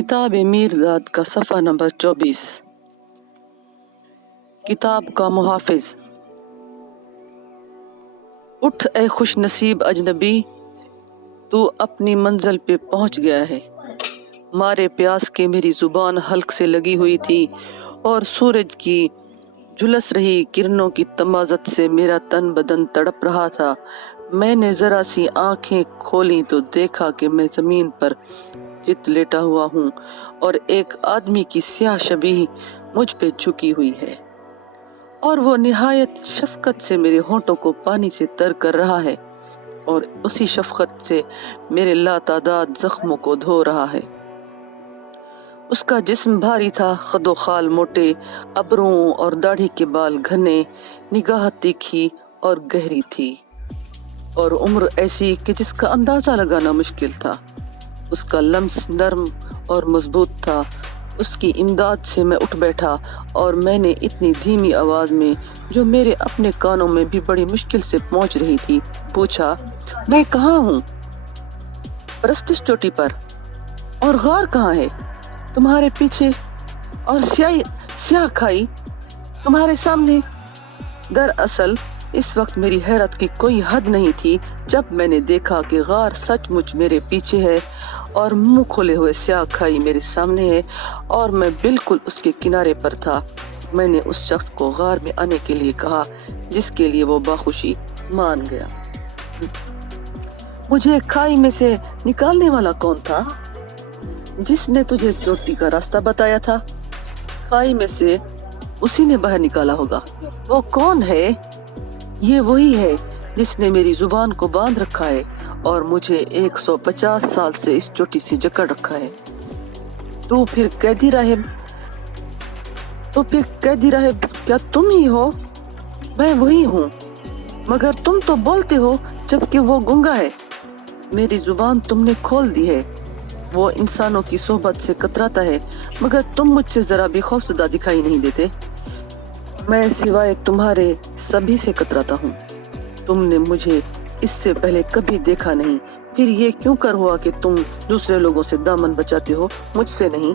کتاب میرداد کا صفحہ نمبر 24۔ کتاب کا محافظ۔ اٹھ اے خوش نصیب اجنبی، تو اپنی منزل پہ پہنچ گیا ہے۔ مارے پیاس کے میری زبان حلق سے لگی ہوئی تھی اور سورج کی جھلس رہی کرنوں کی تمازت سے میرا تن بدن تڑپ رہا تھا۔ میں نے ذرا سی آنکھیں کھولیں تو دیکھا کہ میں زمین پر چت لیٹا ہوا ہوں اور ایک آدمی کی سیاہ شبیہ مجھ پہ جھکی ہوئی ہے، اور وہ نہایت شفقت سے میرے ہونٹوں کو پانی سے تر کر رہا ہے اور اسی شفقت سے میرے لاتعداد زخموں کو دھو رہا ہے۔ اس کا جسم بھاری تھا، خد و خال موٹے، ابروں اور داڑھی کے بال گھنے، نگاہ تیکھی اور گہری تھی، اور عمر ایسی کہ جس کا اندازہ لگانا مشکل تھا۔ اس کا لمس نرم اور مضبوط تھا۔ اس کی امداد سے میں اٹھ بیٹھا اور میں نے اتنی دھیمی آواز میں، جو میرے اپنے کانوں میں بھی بڑی مشکل سے پہنچ رہی تھی، پوچھا، میں کہاں ہوں؟ پرستش چوٹی پر۔ اور غار کہاں ہے؟ تمہارے پیچھے۔ اور سیاہ کھائی تمہارے سامنے۔ دراصل اس وقت میری حیرت کی کوئی حد نہیں تھی جب میں نے دیکھا کہ غار سچ مچ میرے پیچھے ہے اور منہ کھولے ہوئے سیاہ کھائی میرے سامنے ہے، اور میں بالکل اس کے کنارے پر تھا۔ میں نے اس شخص کو غار میں آنے کے لیے کہا، جس کے لیے وہ باخوشی مان گیا۔ مجھے کھائی میں سے نکالنے والا کون تھا؟ جس نے تجھے چوٹی کا راستہ بتایا تھا۔ کھائی میں سے اسی نے باہر نکالا ہوگا۔ وہ کون ہے؟ یہ وہی ہے جس نے میری زبان کو باندھ رکھا ہے اور مجھے 150 سال سے اس چوٹی سے جکڑ رکھا ہے۔ تو پھر قیدی راہب کیا تم ہی ہو؟ میں وہی ہوں، مگر تم تو بولتے ہو جبکہ وہ گونگا ہے۔ میری زبان تم نے کھول دی ہے۔ وہ انسانوں کی صحبت سے کتراتا ہے، مگر تم مجھ سے ذرا بھی خوفزدہ دکھائی نہیں دیتے۔ میں سوائے تمہارے سبھی سے کتراتا ہوں۔ تم نے مجھے اس سے پہلے کبھی دیکھا نہیں، پھر یہ کیوں کر ہوا کہ تم دوسرے لوگوں سے دامن بچاتے ہو، مجھ سے نہیں؟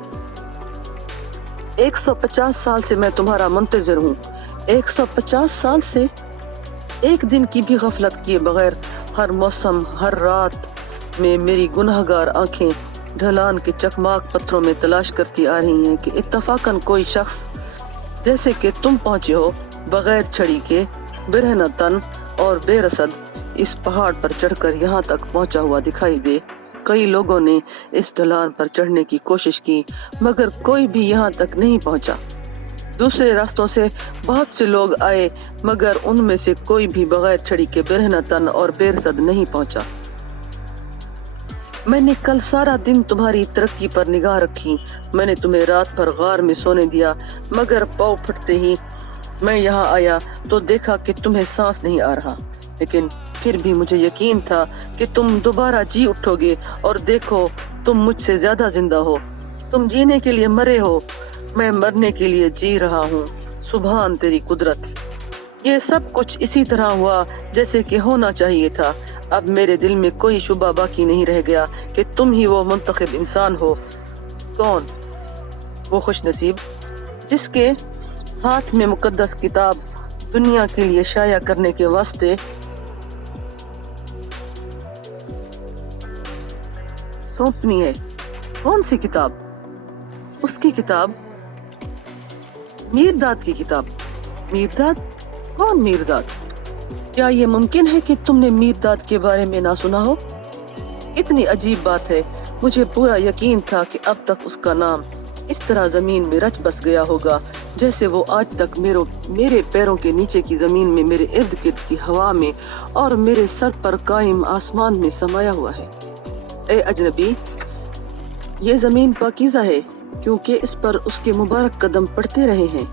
150 سال سے میں تمہارا منتظر ہوں۔ 150 سال سے؟ ایک دن کی بھی غفلت کیے بغیر ہر موسم، ہر رات میں میری گنہگار آنکھیں ڈھلان کے چکماک پتھروں میں تلاش کرتی آ رہی ہیں کہ اتفاقاً کوئی شخص جیسے کہ تم پہنچے ہو، بغیر چھڑی کے، برہنہ تن اور بے رسد، اس پہاڑ پر چڑھ کر یہاں تک پہنچا ہوا دکھائی دے۔ کئی لوگوں نے اس ڈھلان پر چڑھنے کی کوشش کی، مگر کوئی بھی یہاں تک نہیں پہنچا۔ دوسرے راستوں سے بہت سے لوگ آئے، مگر ان میں سے کوئی بھی بغیر چھڑی کے برہنہ تن اور بے رسد نہیں پہنچا۔ میں نے کل سارا دن تمہاری ترقی پر نگاہ رکھی۔ میں نے تمہیں رات بھر غار میں سونے دیا، مگر پاؤں پھٹتے ہی میں یہاں آیا تو دیکھا کہ تمہیں سانس نہیں آ رہا، لیکن پھر بھی مجھے یقین تھا کہ تم دوبارہ جی اٹھو گے، اور دیکھو تم مجھ سے زیادہ زندہ ہو۔ تم جینے کے لیے مرے ہو، میں مرنے کے لیے جی رہا ہوں۔ سبحان تیری قدرت! یہ سب کچھ اسی طرح ہوا جیسے کہ ہونا چاہیے تھا۔ اب میرے دل میں کوئی شبہ باقی نہیں رہ گیا کہ تم ہی وہ منتخب انسان ہو۔ کون وہ خوش نصیب جس کے ہاتھ میں مقدس کتاب دنیا کے لیے شائع کرنے کے واسطے سونپنی ہے؟ کون سی کتاب؟ اس کی کتاب، میرداد کی کتاب۔ میرداد؟ کون میرداد؟ کیا یہ ممکن ہے کہ تم نے میرداد کے بارے میں نہ سنا ہو؟ اتنی عجیب بات ہے، مجھے پورا یقین تھا کہ اب تک اس کا نام اس طرح زمین میں رچ بس گیا ہوگا جیسے وہ آج تک میرے پیروں کے نیچے کی زمین میں، میرے ارد گرد کی ہوا میں اور میرے سر پر قائم آسمان میں سمایا ہوا ہے۔ اے اجنبی، یہ زمین پاکیزہ ہے کیونکہ اس پر اس کے مبارک قدم پڑتے رہے ہیں۔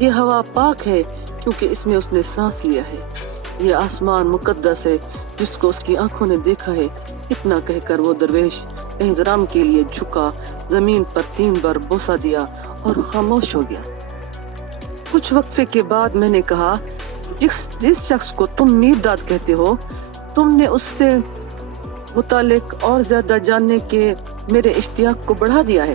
یہ ہوا پاک ہے کیونکہ اس میں اس نے سانس لیا ہے۔ یہ آسمان مقدس ہے جس کو اس کی آنکھوں نے دیکھا ہے۔ اتنا کہہ کر وہ درویش احترام کے لیے جھکا، زمین پر 3 بار بوسہ دیا اور خاموش ہو گیا۔ کچھ وقفے کے بعد میں نے کہا، جس شخص کو تم میرداد کہتے ہو، تم نے اس سے متعلق اور زیادہ جاننے کے میرے اشتیاق کو بڑھا دیا ہے۔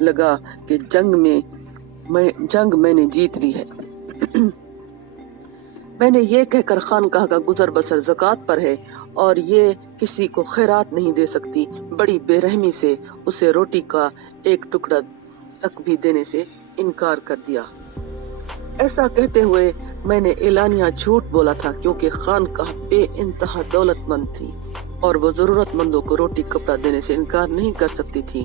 لگا کہ جنگ میں نے جیت لی ہے۔ میں نے یہ کہہ کر خانقاہ کا گزر بسر زکوٰۃ پر ہے اور یہ کسی کو خیرات نہیں دے سکتی، بڑی بے رحمی سے اسے روٹی کا ایک ٹکڑا تک بھی دینے سے انکار کر دیا۔ ایسا کہتے ہوئے میں نے اعلانیہ جھوٹ بولا تھا، کیونکہ خانقاہ بے انتہا دولت مند تھی اور وہ ضرورت مندوں کو روٹی کپڑا دینے سے انکار نہیں کر سکتی تھی۔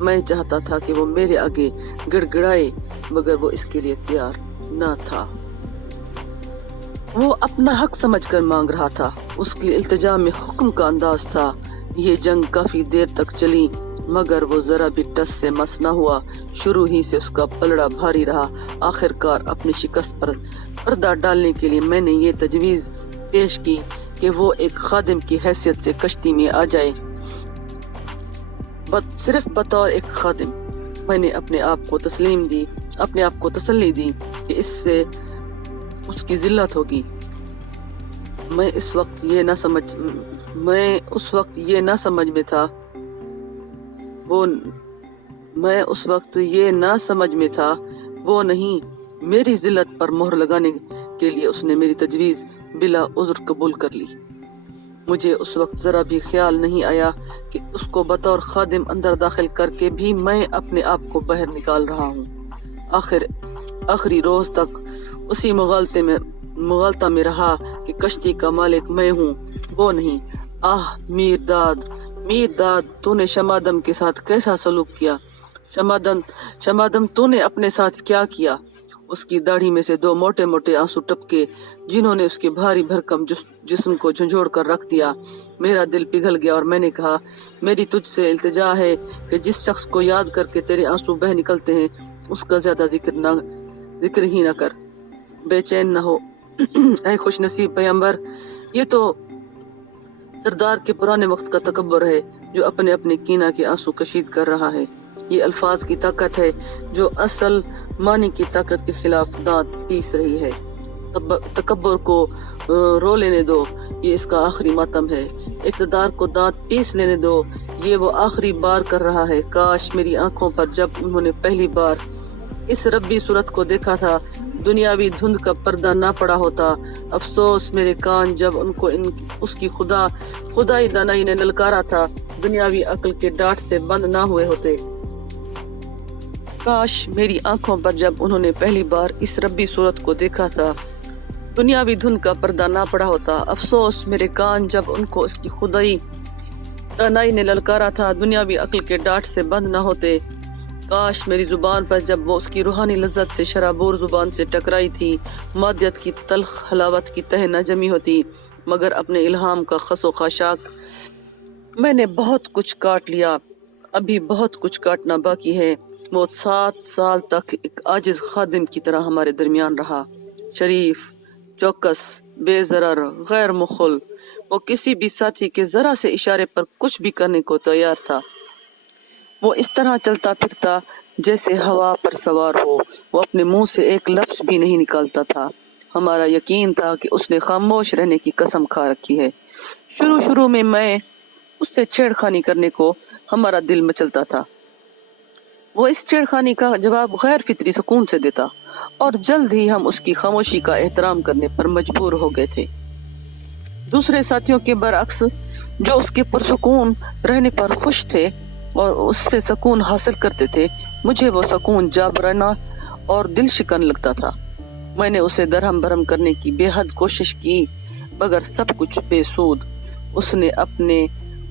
میں چاہتا تھا کہ وہ میرے آگے گڑ گڑائے، مگر وہ اس کے لیے تیار نہ تھا۔ وہ اپنا حق سمجھ کر مانگ رہا تھا، اس کی التجا میں حکم کا انداز تھا۔ یہ جنگ کافی دیر تک چلی، مگر وہ ذرا بھی ٹس سے مس نہ ہوا۔ شروع ہی سے اس کا پلڑا بھاری رہا۔ آخر کار اپنی شکست پر پردہ ڈالنے کے لیے میں نے یہ تجویز پیش کی کہ وہ ایک خادم کی حیثیت سے کشتی میں آ جائے، صرف بطور ایک خادم۔ میں نے اپنے آپ کو تسلی دی کہ اس سے اس کی ذلت ہوگی۔ میں اس وقت یہ نہ سمجھ میں تھا وہ نہیں، میری ذلت پر مہر لگانے کے لیے اس نے میری تجویز بلا عذر قبول کر لی۔ مجھے اس وقت ذرا بھی خیال نہیں آیا کہ اس کو بطور خادم اندر داخل کر کے بھی میں اپنے آپ کو باہر نکال رہا ہوں۔ آخری روز تک اسی مغالطہ میں رہا کہ کشتی کا مالک میں ہوں، وہ نہیں۔ آہ میر داد، تو نے شمادم کے ساتھ کیسا سلوک کیا؟ شمادم تو نے اپنے ساتھ کیا کیا؟ اس کی داڑھی میں سے دو موٹے موٹے آنسو ٹپکے، جنہوں نے اس کے بھاری بھرکم جسم کو جھنجھوڑ کر رکھ دیا۔ میرا دل پگھل گیا اور میں نے کہا، میری تجھ سے التجا ہے کہ جس شخص کو یاد کر کے تیرے آنسو بہہ نکلتے ہیں، اس کا زیادہ ذکر ہی نہ کر، بے چین نہ ہو۔ اے خوش نصیب پیغمبر، یہ تو سردار کے پرانے وقت کا تکبر ہے جو اپنے کینہ کے آنسو کشید کر رہا ہے۔ یہ الفاظ کی طاقت ہے جو اصل معنی کی طاقت کے خلاف دانت پیس رہی ہے۔ تکبر کو رو لینے دو، یہ اس کا آخری ماتم ہے۔ اقتدار کو دانت پیس لینے دو، یہ وہ آخری بار کر رہا ہے۔ کاش میری آنکھوں پر جب انہوں نے پہلی بار اس ربی صورت کو دیکھا تھا، دنیاوی دھند کا پردہ نہ پڑا ہوتا۔ افسوس میرے کان جب ان کو اس کی خدائی دانائی نے للکارا تھا، دنیاوی عقل کے ڈاٹ سے بند نہ ہوئے ہوتے۔ کاش میری آنکھوں پر جب انہوں نے پہلی بار اس ربی صورت کو دیکھا تھا، دنیاوی دھند کا پردہ نہ پڑا ہوتا۔ افسوس میرے کان جب ان کو اس کی خدائی دانائی نے للکارا تھا، دنیاوی عقل کے ڈاٹ سے بند نہ ہوتے۔ کاش میری زبان پر جب وہ اس کی روحانی لذت سے شرابور زبان سے ٹکرائی تھی، مادیت کی تلخ حلاوت کی تہ نہ جمی ہوتی، مگر اپنے الہام کا خس و خاشاک میں نے بہت کچھ کاٹ لیا، ابھی بہت کچھ کاٹنا باقی ہے۔ وہ 7 سال تک ایک عاجز خادم کی طرح ہمارے درمیان رہا، شریف، چوکس، بے ضرر، غیر مخل۔ وہ کسی بھی ساتھی کے ذرا سے اشارے پر کچھ بھی کرنے کو تیار تھا۔ وہ اس طرح چلتا پھرتا جیسے ہوا پر سوار ہو، وہ اپنے منہ سے ایک لفظ بھی نہیں نکالتا تھا۔ ہمارا یقین تھا کہ اس نے خاموش رہنے کی قسم کھا رکھی ہے۔ شروع میں اس سے چھیڑ خانی کرنے کو ہمارا دل مچلتا تھا۔ وہ اس چھیڑ خانی کا جواب غیر فطری سکون سے دیتا، اور جلد ہی ہم اس کی خاموشی کا احترام کرنے پر مجبور ہو گئے تھے۔ دوسرے ساتھیوں کے برعکس جو اس کے پرسکون رہنے پر خوش تھے اور اس سے سکون حاصل کرتے تھے، مجھے وہ سکون جابرانہ اور دل شکن لگتا تھا۔ میں نے اسے درہم برہم کرنے کی بے حد کوشش کی، مگر سب کچھ بے سود۔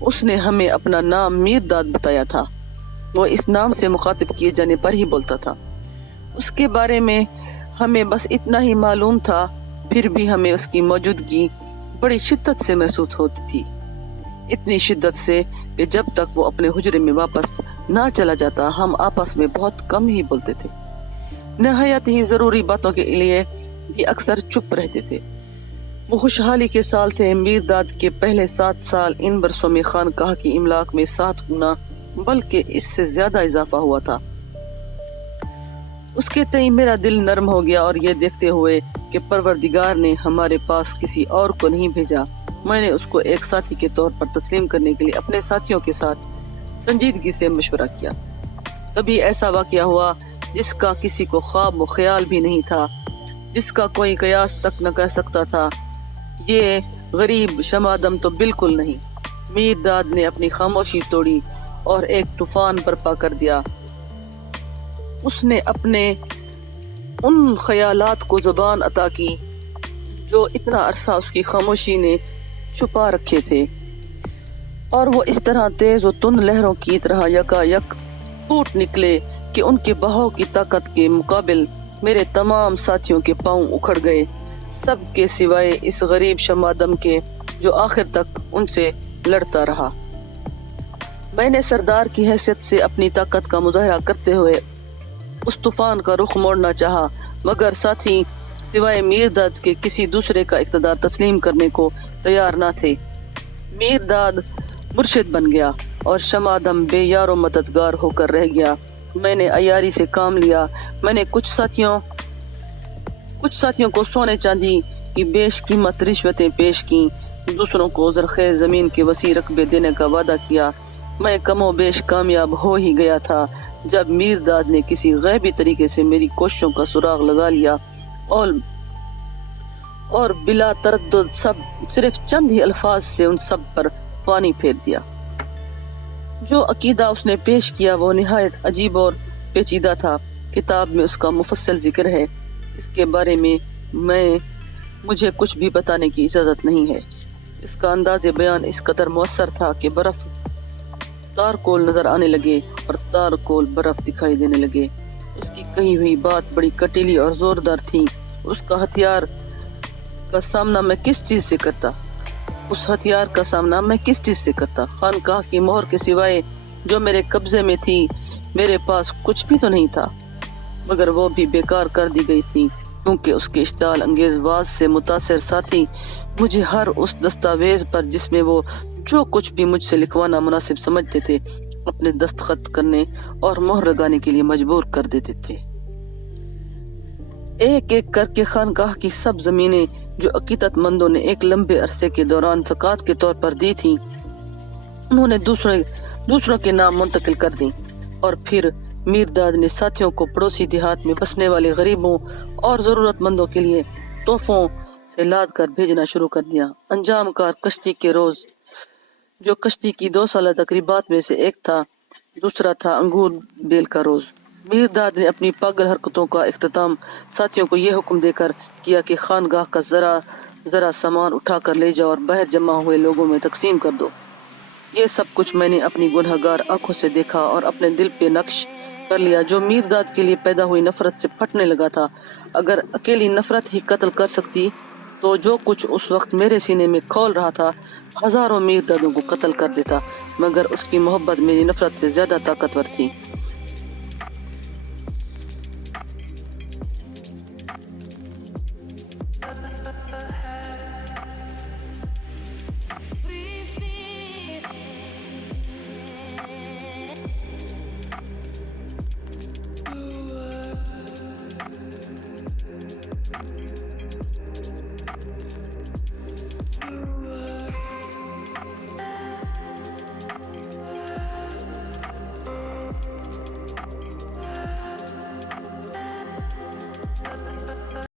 اس نے ہمیں اپنا نام میر داد بتایا تھا۔ وہ اس نام سے مخاطب کیے جانے پر ہی بولتا تھا۔ اس کے بارے میں ہمیں بس اتنا ہی معلوم تھا، پھر بھی ہمیں اس کی موجودگی بڑی شدت سے محسوس ہوتی تھی، اتنی شدت سے کہ جب تک وہ اپنے حجرے میں واپس نہ چلا جاتا، ہم آپس میں بہت کم ہی بولتے تھے۔ نہایت ہی ضروری باتوں کے لیے بھی اکثر چپ رہتے تھے۔ وہ خوشحالی کے سال تھے۔ میر داد کے پہلے 7 سال ان برسوں میں خانقاہ کی املاک میں 7 گنا بلکہ اس سے زیادہ اضافہ ہوا تھا۔ اس کے تئیں میرا دل نرم ہو گیا، اور یہ دیکھتے ہوئے کہ پروردگار نے ہمارے پاس کسی اور کو نہیں بھیجا، میں نے اس کو ایک ساتھی کے طور پر تسلیم کرنے کے لیے اپنے ساتھیوں کے ساتھ سنجیدگی سے مشورہ کیا۔ تبھی ایسا واقعہ ہوا جس کا کسی کو خواب و خیال بھی نہیں تھا، جس کا کوئی قیاس تک نہ کر سکتا تھا۔ یہ غریب شمادم تو بالکل نہیں۔ میرداد نے اپنی خاموشی توڑی اور ایک طوفان برپا کر دیا۔ اس نے اپنے ان خیالات کو زبان عطا کی جو اتنا عرصہ اس کی خاموشی نے چھپا رکھے تھے، اور وہ اس طرح تیز و تند لہروں کی طرح یکا یک ٹوٹ نکلے کہ ان کے بہاؤ کی طاقت کے مقابل میرے تمام ساتھیوں کے پاؤں اکھڑ گئے، سب کے سوائے اس غریب شمادم کے جو آخر تک ان سے لڑتا رہا۔ میں نے سردار کی حیثیت سے اپنی طاقت کا مظاہرہ کرتے ہوئے اس طوفان کا رخ موڑنا چاہا، مگر ساتھی سوائے میرداد کے کسی دوسرے کا اقتدار تسلیم کرنے کو تیار نہ تھے۔ میرداد مرشد بن گیا اور شمادم بے یار و مددگار ہو کر رہ گیا۔ میں نے عیاری سے کام لیا۔ میں نے کچھ ساتھیوں کو سونے چاندی کی بیش قیمت رشوتیں پیش کیں، دوسروں کو زرخیز زمین کے وسیع رقبے دینے کا وعدہ کیا۔ میں کم و بیش کامیاب ہو ہی گیا تھا جب میرداد نے کسی غیبی طریقے سے میری کوششوں کا سراغ لگا لیا اور بلا تردد صرف چند ہی الفاظ سے ان سب پر پانی پھیر دیا۔ جو عقیدہ اس نے پیش کیا وہ نہایت عجیب اور پیچیدہ تھا۔ کتاب میں اس کا مفصل ذکر ہے، اس کے بارے میں مجھے کچھ بھی بتانے کی اجازت نہیں ہے۔ اس کا انداز بیان اس قدر مؤثر تھا کہ برف تارکول نظر آنے لگے اور تارکول برف دکھائی دینے لگے۔ اس کی کہی ہوئی بات بڑی کٹیلی اور زوردار تھی۔ اس ہتھیار کا سامنا میں کس چیز سے کرتا؟ خانقاہ کی مہر کے سوائے جو میرے قبضے میں تھی میرے پاس کچھ بھی تو نہیں تھا، مگر وہ بھی بیکار کر دی گئی تھی، کیونکہ اس کے اشتعال انگیز واز سے متاثر ساتھی مجھے ہر اس دستاویز پر جس میں وہ جو کچھ بھی مجھ سے لکھوانا مناسب سمجھتے تھے اپنے دستخط کرنے اور مہر لگانے کے لیے مجبور کر دیتے تھے۔ ایک ایک کر کے خانقاہ کی سب زمینیں جو عقیدت مندوں نے ایک لمبے عرصے کے دوران زکوٰۃ کے طور پر دی تھی انہوں نے دوسروں کے نام منتقل کر دیں، اور پھر میرداد نے ساتھیوں کو پڑوسی دیہات میں بسنے والے غریبوں اور ضرورت مندوں کے لیے تحفوں سے لاد کر بھیجنا شروع کر دیا۔ انجام کار کشتی کے روز، جو کشتی کی 2 سالہ تقریبات میں سے ایک تھا، دوسرا تھا انگور بیل کا روز۔ میرداد نے اپنی پاگل حرکتوں کا اختتام ساتھیوں کو یہ حکم دے کر کیا کہ خانقاہ کا ذرا سامان اٹھا کر لے جاؤ اور باہر جمع ہوئے لوگوں میں تقسیم کر دو۔ یہ سب کچھ میں نے اپنی گنہگار آنکھوں سے دیکھا اور اپنے دل پہ نقش کر لیا، جو میرداد کے لیے پیدا ہوئی نفرت سے پھٹنے لگا تھا۔ اگر اکیلی نفرت ہی قتل کر سکتی تو جو کچھ اس وقت میرے سینے میں کھول رہا تھا ہزاروں میردادوں کو قتل کر دیتا، مگر اس کی محبت میری نفرت سے زیادہ طاقتور تھی۔